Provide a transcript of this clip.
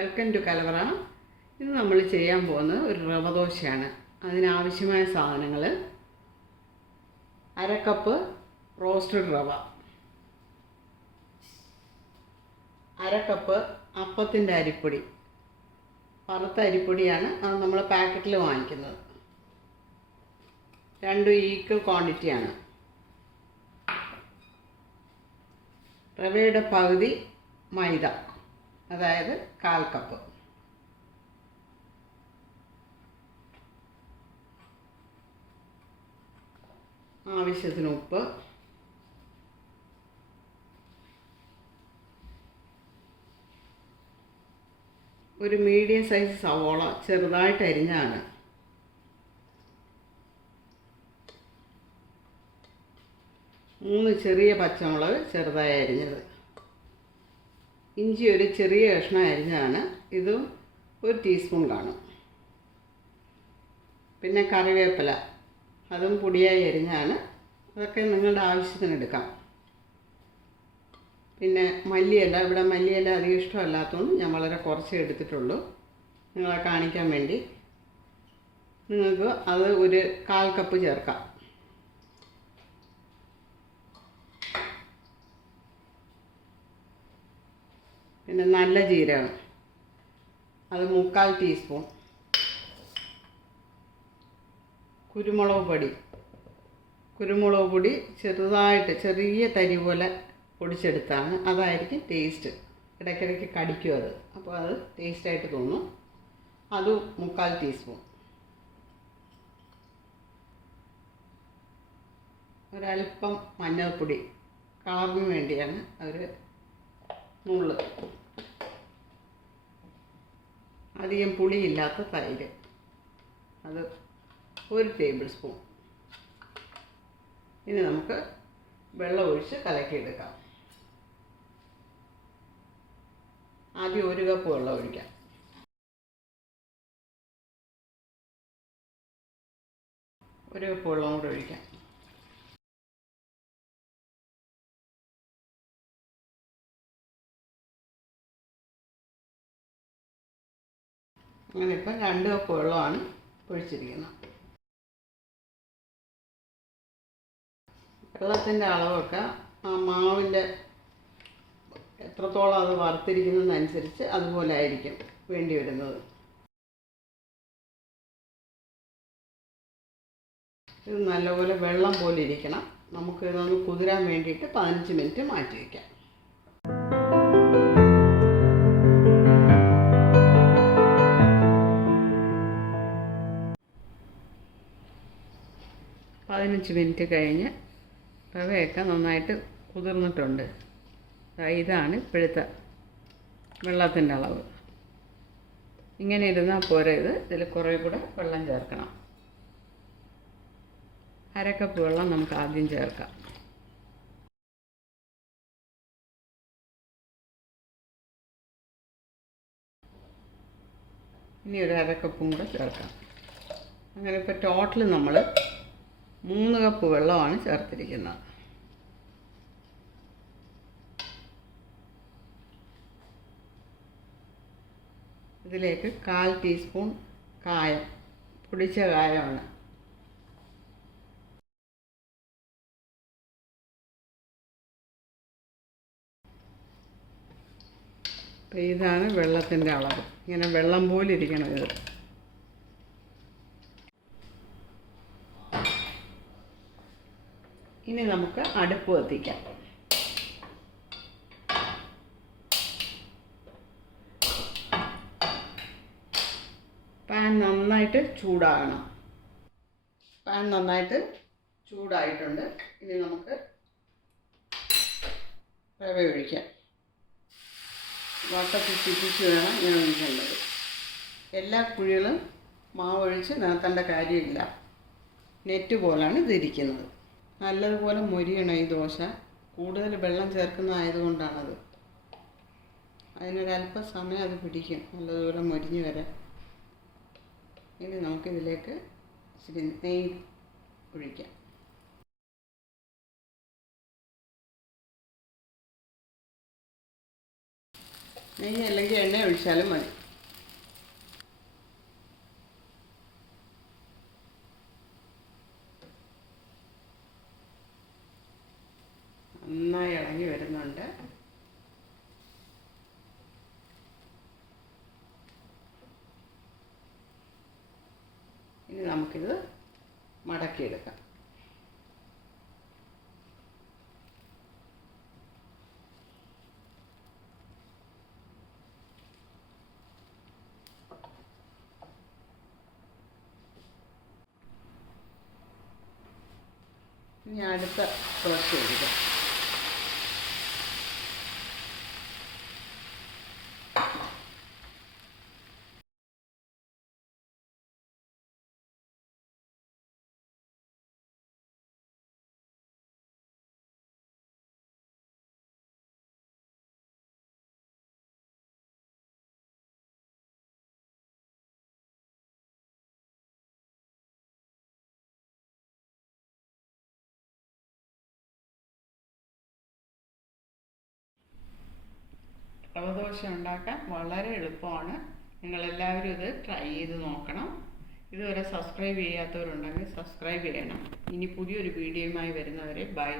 Welcome to കലവറ. ഇന്ന് നമ്മൾ ചെയ്യാൻ പോകുന്നത് ഒരു റവ ദോശയാണ്. അതിനാവശ്യമായ സാധനങ്ങൾ: അര കപ്പ് റോസ്റ്റഡ് റവ, അര കപ്പ് അപ്പത്തിൻ്റെ അരിപ്പൊടി, വറുത്ത അരിപ്പൊടിയാണ്, അത് നമ്മൾ പാക്കറ്റിൽ വാങ്ങിക്കുന്നത്. രണ്ടും ഈക്വൽ ക്വാണ്ടിറ്റിയാണ്. റവയുടെ പകുതി മൈദ, അതായത് 1/4 കപ്പ്. ആവശ്യത്തിന് ഉപ്പ്, ഒരു മീഡിയം സൈസ് സവോള ചെറുതായിട്ട് അരിഞ്ഞാണ്, 3 ചെറിയ പച്ചമുളക് ചെറുതായി അരിഞ്ഞത്, ഇഞ്ചി ഒരു ചെറിയ കഷ്ണം അരിഞ്ഞാണ്, ഇതും 1 ടീസ്പൂൺ കാണും. പിന്നെ കറിവേപ്പില, അതും പൊടിയായി അരിഞ്ഞാണ്, അതൊക്കെ നിങ്ങളുടെ ആവശ്യത്തിന് എടുക്കാം. പിന്നെ മല്ലിയില, ഇവിടെ മല്ലിയില അധികം ഇഷ്ടമല്ലാത്തതുകൊണ്ട് ഞാൻ വളരെ കുറച്ചേ എടുത്തിട്ടുള്ളൂ, നിങ്ങളെ കാണിക്കാൻ വേണ്ടി. നിങ്ങൾക്ക് അത് ഒരു 1/4 കപ്പ് ചേർക്കാം. പിന്നെ നല്ല ജീരകം, അത് 3/4 ടീസ്പൂൺ. കുരുമുളക് പൊടി ചെറുതായിട്ട് ചെറിയ തരി പോലെ പൊടിച്ചെടുത്താണ്, അതായിരിക്കും ടേസ്റ്റ്. ഇടയ്ക്കിടയ്ക്ക് കടിക്കും അത്, അപ്പോൾ അത് ടേസ്റ്റായിട്ട് തോന്നും. അത് 3/4 ടീസ്പൂൺ. ഒരല്പം മഞ്ഞൾപ്പൊടി, കളറിന് വേണ്ടിയാണ്, ഒരു നുള്ള്. അധികം പുളിയില്ലാത്ത തൈര്, അത് 1 ടേബിൾ സ്പൂൺ. ഇനി നമുക്ക് വെള്ളം ഒഴിച്ച് കലക്കിയെടുക്കാം. ആദ്യം 1 കപ്പ് വെള്ളം ഒഴിക്കാം. ഒരു കപ്പ് വെള്ളം കൂടെ ഒഴിക്കാം. അങ്ങനെ ഇപ്പം 2 കപ്പ് വെള്ളമാണ് ഒഴിച്ചിരിക്കുന്നത്. വെള്ളത്തിൻ്റെ അളവൊക്കെ ആ മാവിൻ്റെ എത്രത്തോളം അത് വറുത്തിരിക്കുന്നതനുസരിച്ച് അതുപോലെ ആയിരിക്കും വേണ്ടി വരുന്നത്. ഇത് നല്ലപോലെ വെള്ളം പോലെ ഇരിക്കണം. നമുക്ക് ഇതൊന്ന് കുതിരാൻ വേണ്ടിയിട്ട് 15 മിനിറ്റ് മാറ്റി വയ്ക്കാം. പതിനഞ്ച് മിനിറ്റ് കഴിഞ്ഞ് റവയൊക്കെ നന്നായിട്ട് കുതിർന്നിട്ടുണ്ട്. ഇതാണ് ഇപ്പോഴത്തെ വെള്ളത്തിൻ്റെ അളവ്. ഇങ്ങനെ ഇരുന്നാൽ പോരെ, ഇതിൽ കുറേ കൂടെ വെള്ളം ചേർക്കണം. അര കപ്പ് വെള്ളം നമുക്ക് ആദ്യം ചേർക്കാം. ഇനി ഒരു അര കപ്പും കൂടെ ചേർക്കാം. അങ്ങനെ ഇപ്പോൾ ടോട്ടൽ നമ്മൾ 3 കപ്പ് വെള്ളമാണ് ചേർത്തിരിക്കുന്നത്. ഇതിലേക്ക് 1/4 ടീസ്പൂൺ കായം, പൊടിച്ച കായമാണ്. അപ്പോൾ ഇതാണ് വെള്ളത്തിൻ്റെ അളവ്. ഇങ്ങനെ വെള്ളം പോലെ ഇരിക്കണം ഇത്. ഇനി നമുക്ക് അടുപ്പ് കത്തിക്കാം. പാൻ നന്നായിട്ട് ചൂടാകണം. പാൻ നന്നായിട്ട് ചൂടായിട്ടുണ്ട്. ഇനി നമുക്ക് റവ ഒഴിക്കാം. വട്ടത്തിൽ ചുറ്റിച്ച് വേണം ഇങ്ങനെ ഒഴിക്കേണ്ടത്. എല്ലാ കുഴികളും മാവൊഴിച്ച് നികത്തേണ്ട കാര്യമില്ല. നെറ്റ് പോലാണ് ഇതിരിക്കുന്നത്. നല്ലതുപോലെ മൊരിയണം ഈ ദോശ. കൂടുതൽ വെള്ളം ചേർക്കുന്നതായതുകൊണ്ടാണത്. അതിനൊരല്പം സമയം അത് പിടിക്കും നല്ലതുപോലെ മൊരിഞ്ഞ് വരാൻ. ഇനി നമുക്കിതിലേക്ക് ഇച്ചിരി നെയ്യ് ഒഴിക്കാം. നെയ്യ് അല്ലെങ്കിൽ എണ്ണ ഒഴിച്ചാലും മതി. നന്നായി ഇളകി വരുന്നുണ്ട്. ഇനി നമുക്കിത് മടക്കിയെടുക്കാം. ഇനി അടുത്ത കുറച്ച് എടുക്കാം. റവ ദോശ ഉണ്ടാക്കാൻ വളരെ എളുപ്പമാണ്. നിങ്ങളെല്ലാവരും ഇത് ട്രൈ ചെയ്ത് നോക്കണം. ഇതുവരെ സബ്സ്ക്രൈബ് ചെയ്യാത്തവരുണ്ടെങ്കിൽ സബ്സ്ക്രൈബ് ചെയ്യണം. ഇനി പുതിയൊരു വീഡിയോയുമായി വരുന്നവരെ ബൈ.